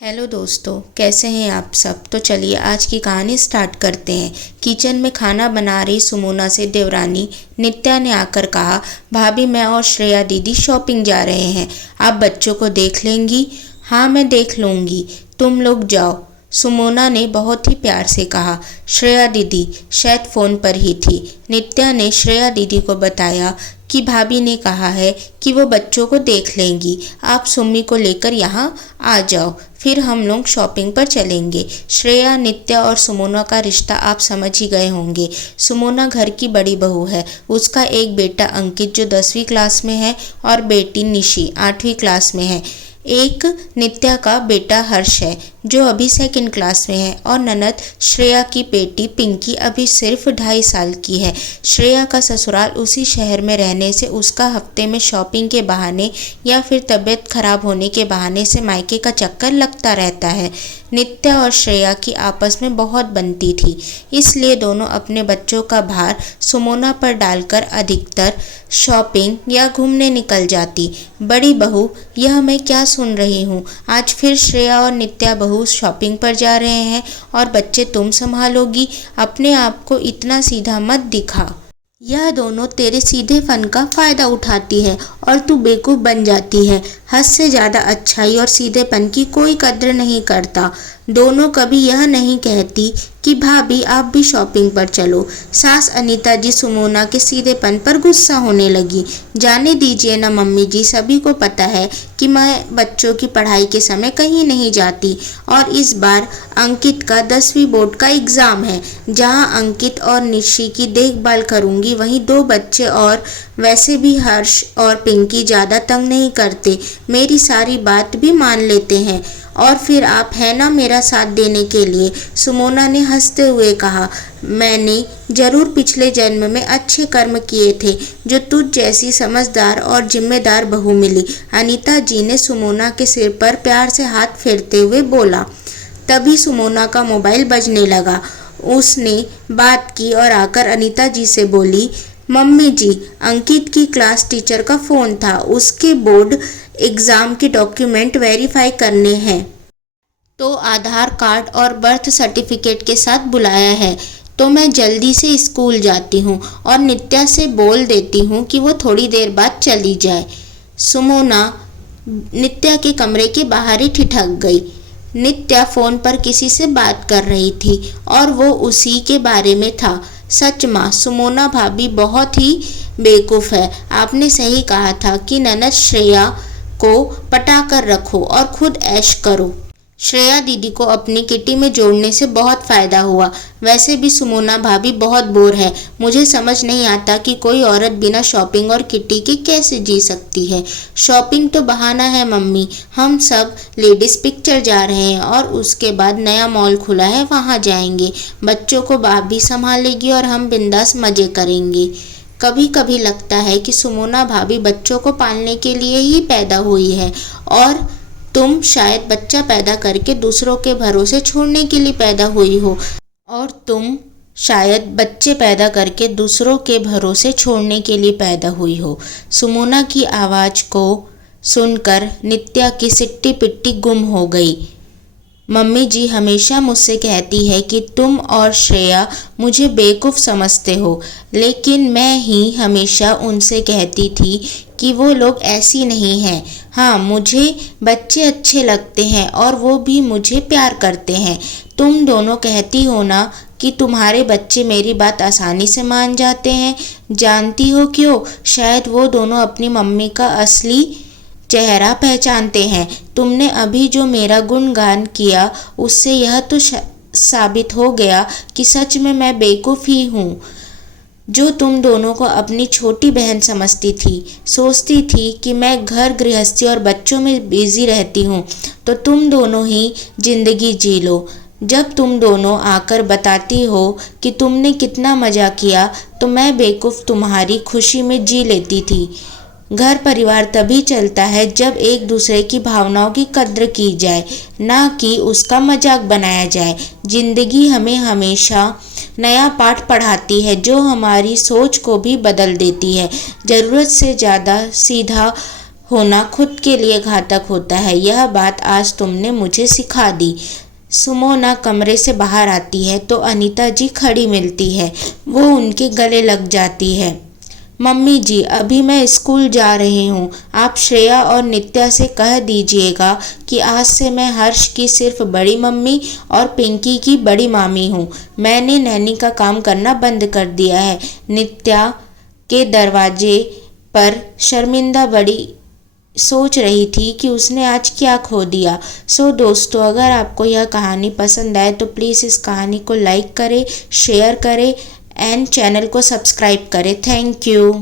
Hello दोस्तों, कैसे हैं आप सब। तो चलिए आज की कहानी स्टार्ट करते हैं। किचन में खाना बना रही सुमोना से देवरानी नित्या ने आकर कहा, भाभी मैं और श्रेया दीदी शॉपिंग जा रहे हैं, आप बच्चों को देख लेंगी। हाँ मैं देख लूँगी, तुम लोग जाओ, सुमोना ने बहुत ही प्यार से कहा। श्रेया दीदी शायद फ़ोन पर ही थी। नित्या ने श्रेया दीदी को बताया कि भाभी ने कहा है कि वो बच्चों को देख लेंगी, आप सुम्मी को लेकर यहाँ आ जाओ, फिर हम लोग शॉपिंग पर चलेंगे। श्रेया, नित्या और सुमोना का रिश्ता आप समझ ही गए होंगे। सुमोना घर की बड़ी बहू है। उसका एक बेटा अंकित जो 10वीं क्लास में है और बेटी निशी 8वीं क्लास में है। एक नित्या का बेटा हर्ष है जो अभी 2nd क्लास में है और ननद श्रेया की बेटी पिंकी अभी सिर्फ 2.5 साल की है। श्रेया का ससुराल उसी शहर में रहने से उसका हफ्ते में शॉपिंग के बहाने या फिर तबीयत खराब होने के बहाने से मायके का चक्कर लगता रहता है। नित्या और श्रेया की आपस में बहुत बनती थी, इसलिए दोनों अपने बच्चों का भार सुमोना पर डालकर अधिकतर शॉपिंग या घूमने निकल जाती। बड़ी बहू, यह मैं क्या सुन रही हूँ, आज फिर श्रेया और नित्या बहू शॉपिंग पर जा रहे हैं और बच्चे तुम संभालोगी। अपने आप को इतना सीधा मत दिखा। यह दोनों तेरे सीधेपन का फ़ायदा उठाती है और तू बेवकूफ़ बन जाती है। हद से ज़्यादा अच्छाई और सीधेपन की कोई कद्र नहीं करता। दोनों कभी यह नहीं कहती कि भाभी आप भी शॉपिंग पर चलो। सास अनीता जी सुमोना के सीधेपन पर गुस्सा होने लगी। जाने दीजिए ना मम्मी जी, सभी को पता है कि मैं बच्चों की पढ़ाई के समय कहीं नहीं जाती और इस बार अंकित का 10वीं बोर्ड का एग्ज़ाम है। जहां अंकित और निशी की देखभाल करूंगी वहीं 2 बच्चे, और वैसे भी हर्ष और पिंकी ज़्यादा तंग नहीं करते, मेरी सारी बात भी मान लेते हैं। और फिर आप है ना मेरा साथ देने के लिए। सुमोना ने हंसते हुए कहा, मैंने जरूर पिछले जन्म में अच्छे कर्म किए थे जो तुझ जैसी समझदार और जिम्मेदार बहू मिली। अनीता जी ने सुमोना के सिर पर प्यार से हाथ फेरते हुए बोला। तभी सुमोना का मोबाइल बजने लगा। उसने बात की और आकर अनीता जी से बोली, मम्मी जी, अंकित की क्लास टीचर का फ़ोन था, उसके बोर्ड एग्ज़ाम के डॉक्यूमेंट वेरीफाई करने हैं तो आधार कार्ड और बर्थ सर्टिफिकेट के साथ बुलाया है, तो मैं जल्दी से स्कूल जाती हूँ और नित्या से बोल देती हूँ कि वो थोड़ी देर बाद चली जाए। सुमोना नित्या के कमरे के बाहर ही ठिठक गई। नित्या फ़ोन पर किसी से बात कर रही थी और वो उसी के बारे में था। सच माँ, सुमोना भाभी बहुत ही बेवकूफ़ है। आपने सही कहा था कि ननद श्रेया को पटा कर रखो और खुद ऐश करो। श्रेया दीदी को अपनी किटी में जोड़ने से बहुत फ़ायदा हुआ। वैसे भी सुमोना भाभी बहुत बोर है। मुझे समझ नहीं आता कि कोई औरत बिना शॉपिंग और किटी के कैसे जी सकती है। शॉपिंग तो बहाना है मम्मी, हम सब लेडीज़ पिक्चर जा रहे हैं और उसके बाद नया मॉल खुला है, वहाँ जाएंगे। बच्चों को भाभी संभालेगी और हम बिंदास मज़े करेंगे। कभी कभी लगता है कि सुमोना भाभी बच्चों को पालने के लिए ही पैदा हुई है और तुम शायद बच्चा पैदा करके दूसरों के भरोसे छोड़ने के लिए पैदा हुई हो। और तुम शायद बच्चे पैदा करके दूसरों के भरोसे छोड़ने के लिए पैदा हुई हो। सुमोना की आवाज़ को सुनकर नित्या की सिट्टी पिट्टी गुम हो गई। मम्मी जी हमेशा मुझसे कहती है कि तुम और श्रेया मुझे बेवकूफ़ समझते हो, लेकिन मैं ही हमेशा उनसे कहती थी कि वो लोग ऐसी नहीं हैं। हाँ, मुझे बच्चे अच्छे लगते हैं और वो भी मुझे प्यार करते हैं। तुम दोनों कहती हो ना कि तुम्हारे बच्चे मेरी बात आसानी से मान जाते हैं। जानती हो क्यों? शायद वो दोनों अपनी मम्मी का असली चेहरा पहचानते हैं। तुमने अभी जो मेरा गुणगान किया उससे यह तो साबित हो गया कि सच में मैं बेवकूफ़ ही हूँ जो तुम दोनों को अपनी छोटी बहन समझती थी। सोचती थी कि मैं घर गृहस्थी और बच्चों में बिजी रहती हूँ तो तुम दोनों ही जिंदगी जी लो। जब तुम दोनों आकर बताती हो कि तुमने कितना मज़ा किया तो मैं बेवकूफ़ तुम्हारी खुशी में जी लेती थी। घर परिवार तभी चलता है जब एक दूसरे की भावनाओं की कद्र की जाए, ना कि उसका मजाक बनाया जाए। जिंदगी हमें हमेशा नया पाठ पढ़ाती है जो हमारी सोच को भी बदल देती है। ज़रूरत से ज़्यादा सीधा होना खुद के लिए घातक होता है। यह बात आज तुमने मुझे सिखा दी। सुमोना कमरे से बाहर आती है तो अनीता जी खड़ी मिलती है। वो उनके गले लग जाती है। मम्मी जी, अभी मैं स्कूल जा रही हूँ। आप श्रेया और नित्या से कह दीजिएगा कि आज से मैं हर्ष की सिर्फ बड़ी मम्मी और पिंकी की बड़ी मामी हूँ। मैंने नैनी का काम करना बंद कर दिया है। नित्या के दरवाजे पर शर्मिंदा बड़ी सोच रही थी कि उसने आज क्या खो दिया। सो दोस्तों, अगर आपको यह कहानी पसंद आए तो प्लीज़ इस कहानी को लाइक करें, शेयर करें एंड चैनल को सब्सक्राइब करें। Thank you.